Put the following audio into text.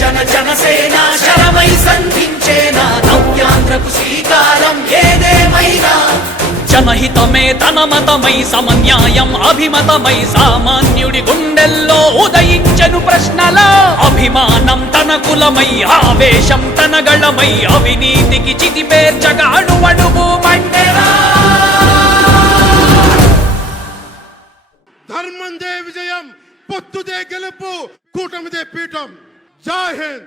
జన జనసేన శరమై సంధించేనా నవ్యాంధ్రకు శ్రీకారం ఏదేమైనా జనహితమే తన మతమై సమన్యాయం అభిమతమై సామాన్యుడి గుండెల్లో ఉదయించెను ప్రశ్నల అభిమానం తన కులమై ఆవేశం తన గళమై అవినీతికి చితిపేర్చగా అడువడుగు మండెరా ధర్మందే విజయం పొత్తుదే గెలుపు కూటమిదే పీఠం జై హింద్